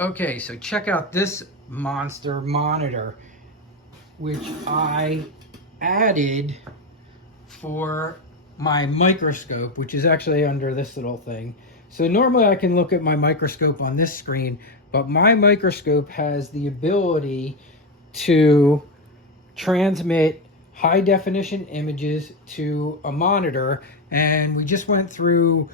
Okay, so check out this monster monitor, which I added for my microscope, which is actually under this little thing. So normally I can look at my microscope on this screen, but my microscope has the ability to transmit high definition images to a monitor. And we just went through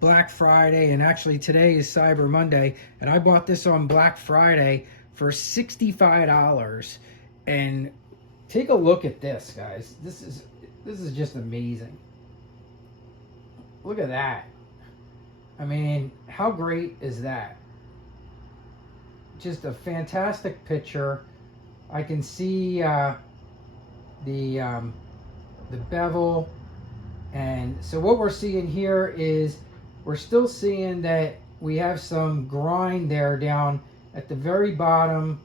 Black Friday, and actually today is Cyber Monday, and I bought this on Black Friday for $65. And take a look at this, guys. This is just amazing. Look at that. I mean, how great is that? Just a fantastic picture. I can see the bevel, and so what we're seeing here is we're still seeing that we have some grind there down at the very bottom,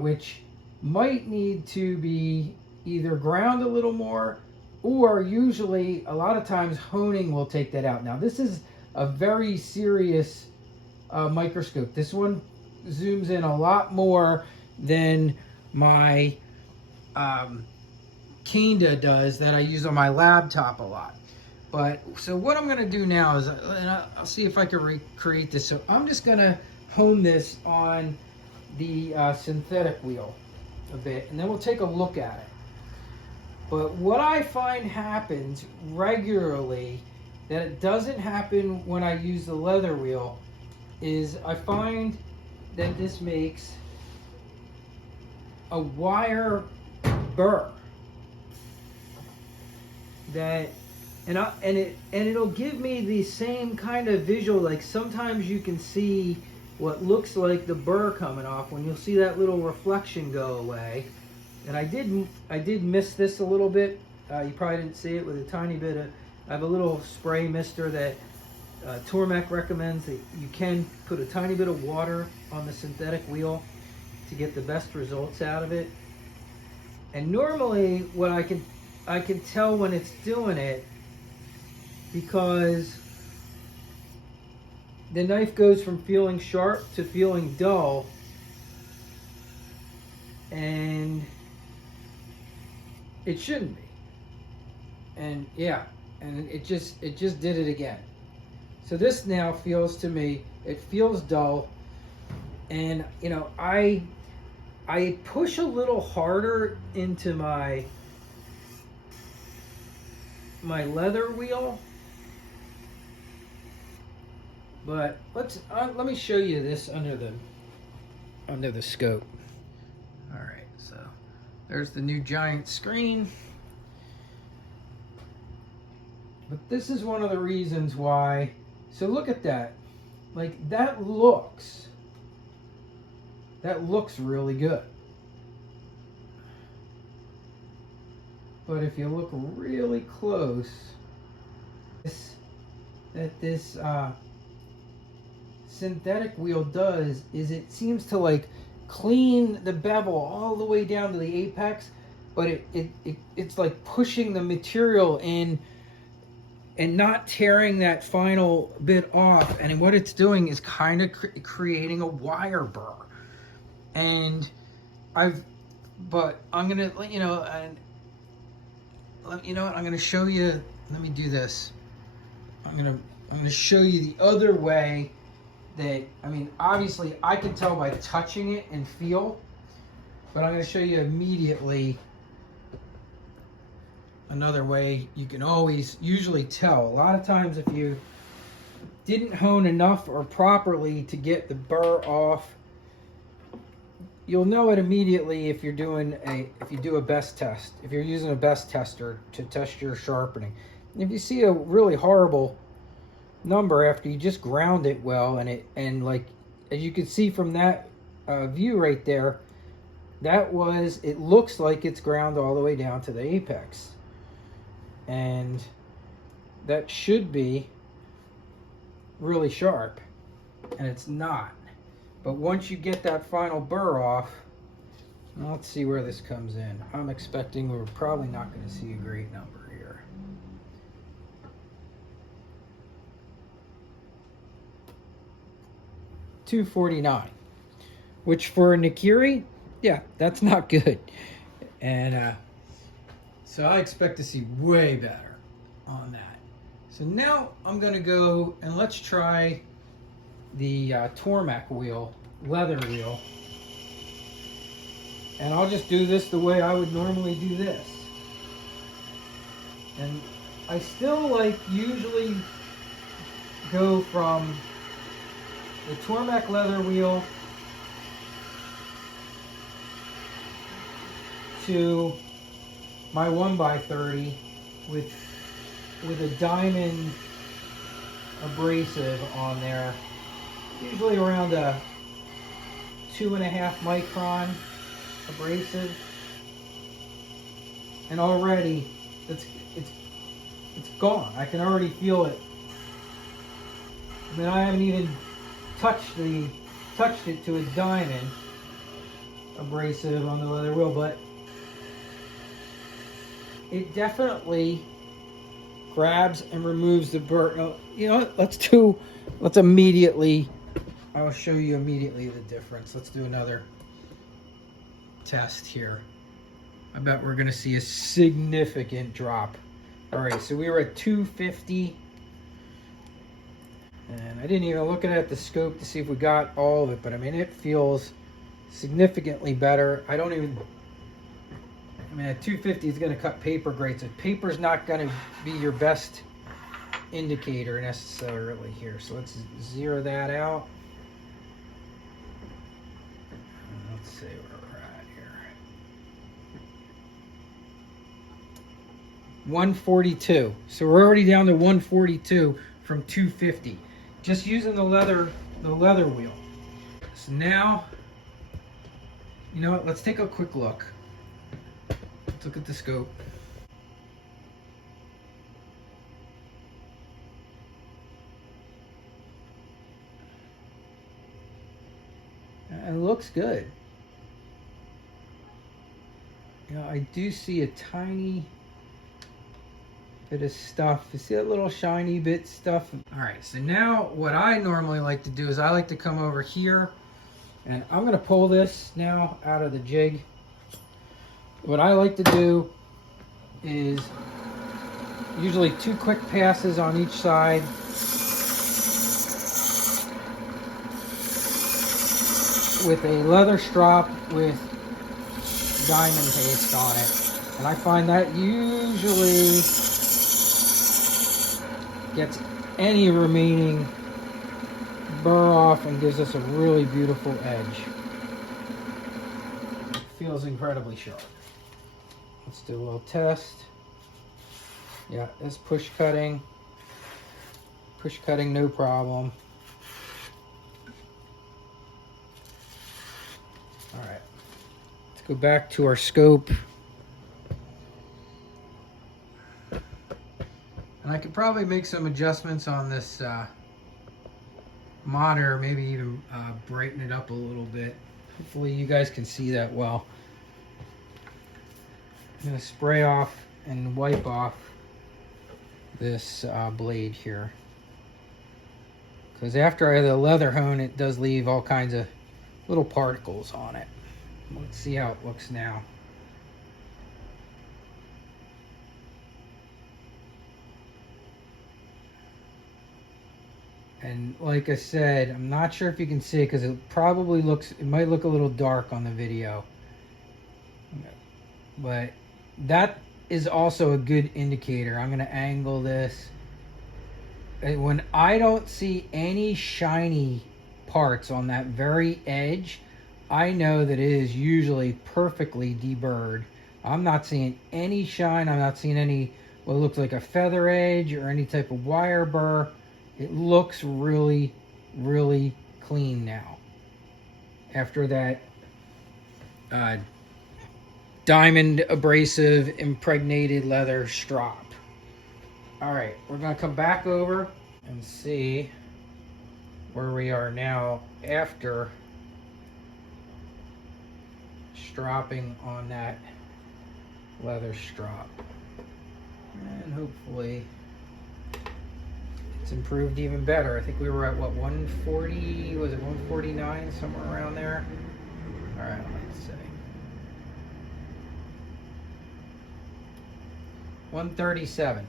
which might need to be either ground a little more, or usually a lot of times honing will take that out. Now this is a very serious microscope. This one zooms in a lot more than my Kinda does that I use on my laptop a lot. But so what I'm going to do now is, and I'll see if I can recreate this. So I'm just going to hone this on the synthetic wheel a bit, and then we'll take a look at it. But what I find happens regularly that it doesn't happen when I use the leather wheel is I find that this makes a wire burr that, and it'll give me the same kind of visual. Like sometimes you can see what looks like the burr coming off when you'll see that little reflection go away. And I did miss this a little bit. You probably didn't see it with a tiny bit of. I have a little spray mister that Tormek recommends that you can put a tiny bit of water on the synthetic wheel to get the best results out of it. And normally what I can tell when it's doing it, because the knife goes from feeling sharp to feeling dull, and it shouldn't be. And yeah, and it just did it again. So this now feels to me, it feels dull, and you know, I push a little harder into my leather wheel, but let me show you this under the scope. All right, so there's the new giant screen. But this is one of the reasons why. So look at that. Like that looks really good. But if you look really close, this synthetic wheel does is it seems to like clean the bevel all the way down to the apex, but it's like pushing the material in and not tearing that final bit off. And what it's doing is kind of creating a wire burr. And I'm gonna let you know, and you know what, I'm gonna show you. Let me do this. I'm gonna show you the other way that, I mean, obviously I can tell by touching it and feel, but I'm gonna show you immediately another way you can always usually tell. A lot of times if you didn't hone enough or properly to get the burr off, you'll know it immediately if you're doing if you do a best test, if you're using a best tester to test your sharpening. And if you see a really horrible number after you just ground it well, and like as you can see from that view right there, it looks like it's ground all the way down to the apex, and that should be really sharp, and it's not. But once you get that final burr off, let's see where this comes in. I'm expecting we're probably not going to see a great number here. $249, which for a Nikiri, yeah, that's not good. And so I expect to see way better on that. So now I'm gonna go and let's try the Tormek wheel, leather wheel. And I'll just do this the way I would normally do this. And I still like usually go from the Tormek leather wheel to my 1x30 with a diamond abrasive on there, usually around a 2.5 micron abrasive, and already it's gone. I can already feel it. I mean, I haven't even touched it to a diamond abrasive on the leather wheel, but it definitely grabs and removes the burr. You know what? Let's immediately, I'll show you immediately the difference. Let's do another test here. I bet we're gonna see a significant drop. All right, so we were at 250, and I didn't even look at the scope to see if we got all of it, but I mean, it feels significantly better. I mean, at 250 it's gonna cut paper grade, so paper's not gonna be your best indicator necessarily here. So let's zero that out. Let's see where we're at here. 142. So we're already down to 142 from 250. Just using the leather wheel. So now, you know what? Let's take a quick look. Let's look at the scope. It looks good. You know, I do see a tiny bit of stuff. You see that little shiny bit stuff? All right, so now what I normally like to do is I like to come over here, and I'm gonna pull this now out of the jig. What I like to do is usually 2 quick passes on each side. With a leather strop with diamond paste on it. And I find that usually gets any remaining burr off and gives us a really beautiful edge. It feels incredibly sharp. Let's do a little test. Yeah, it's push cutting. Push cutting, no problem. All right, let's go back to our scope. And I could probably make some adjustments on this monitor, maybe even brighten it up a little bit. Hopefully you guys can see that well. I'm gonna spray off and wipe off this blade here. Because after I have the leather hone, it does leave all kinds of little particles on it. Let's see how it looks now. And like I said, I'm not sure if you can see it because it might look a little dark on the video. But that is also a good indicator. I'm gonna angle this. And when I don't see any shiny parts on that very edge, I know that it is usually perfectly deburred. I'm not seeing any shine. I'm not seeing any what looks like a feather edge or any type of wire burr. It looks really, really clean now after that diamond abrasive impregnated leather strop. All right, we're gonna come back over and see where we are now after stropping on that leather strop. And hopefully it's improved even better. I think we were at what, 140, was it 149, somewhere around there? All right, let's see. 137.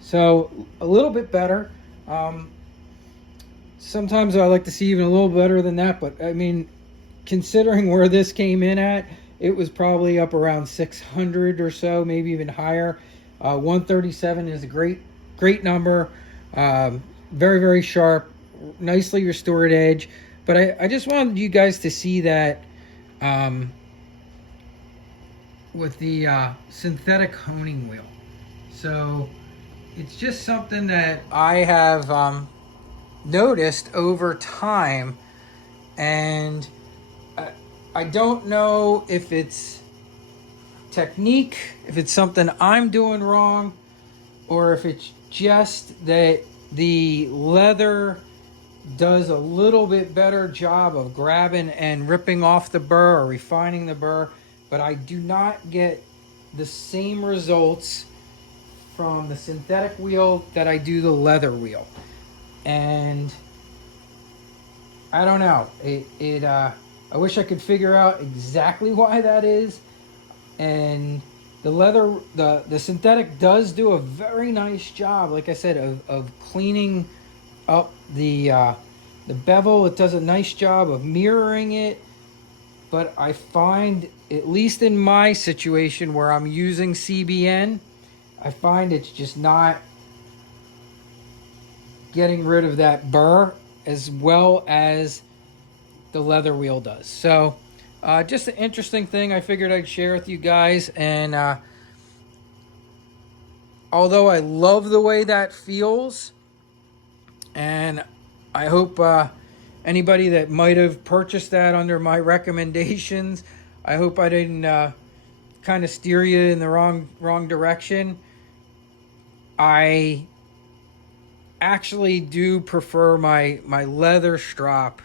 So a little bit better. Sometimes I like to see even a little better than that, but I mean, considering where this came in at, it was probably up around 600 or so, maybe even higher. 137 is a great number. Very, very sharp, nicely restored edge. But I just wanted you guys to see that with the synthetic honing wheel. So it's just something that I have noticed over time, and I don't know if it's technique, if it's something I'm doing wrong, or if it's just that the leather does a little bit better job of grabbing and ripping off the burr or refining the burr, but I do not get the same results from the synthetic wheel that I do the leather wheel. And I don't know, I wish I could figure out exactly why that is. And the synthetic does do a very nice job, like I said, of cleaning up the bevel. It does a nice job of mirroring it, but I find, at least in my situation where I'm using CBN, I find it's just not getting rid of that burr as well as the leather wheel does. So just an interesting thing I figured I'd share with you guys. And although I love the way that feels, and I hope anybody that might have purchased that under my recommendations, I hope I didn't kind of steer you in the wrong direction. I actually do prefer my leather strop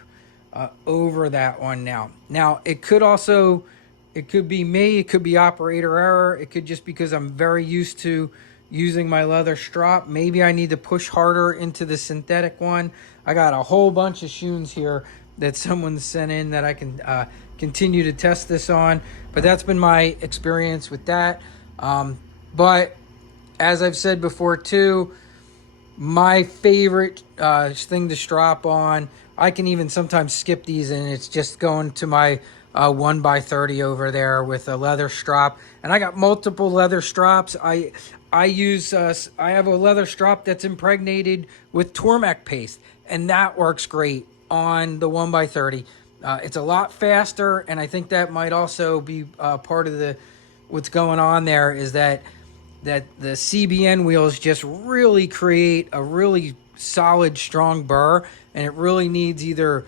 over that one now. Now, it could be me, it could be operator error, it could just because I'm very used to using my leather strop. Maybe I need to push harder into the synthetic one. I got a whole bunch of shoes here that someone sent in that I can continue to test this on, but that's been my experience with that. But as I've said before too, my favorite thing to strap on, I can even sometimes skip these, and it's just going to my 1x30 over there with a leather strap. And I got multiple leather straps. I have a leather strap that's impregnated with Tormek paste, and that works great on the 1x30. It's a lot faster, and I think that might also be part of what's going on there, is that the CBN wheels just really create a really solid, strong burr, and it really needs either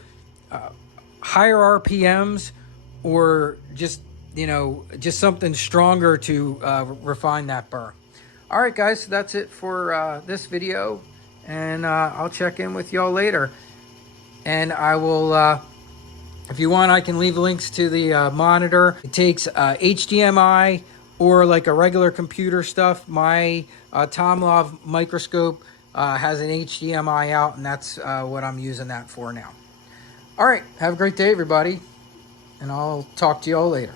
higher RPMs or just something stronger to refine that burr. All right, guys, so that's it for this video, and I'll check in with y'all later. And I will, if you want, I can leave links to the monitor. It takes HDMI or like a regular computer stuff. My Tomlov microscope has an HDMI out, and that's what I'm using that for now. All right, have a great day, everybody, and I'll talk to y'all later.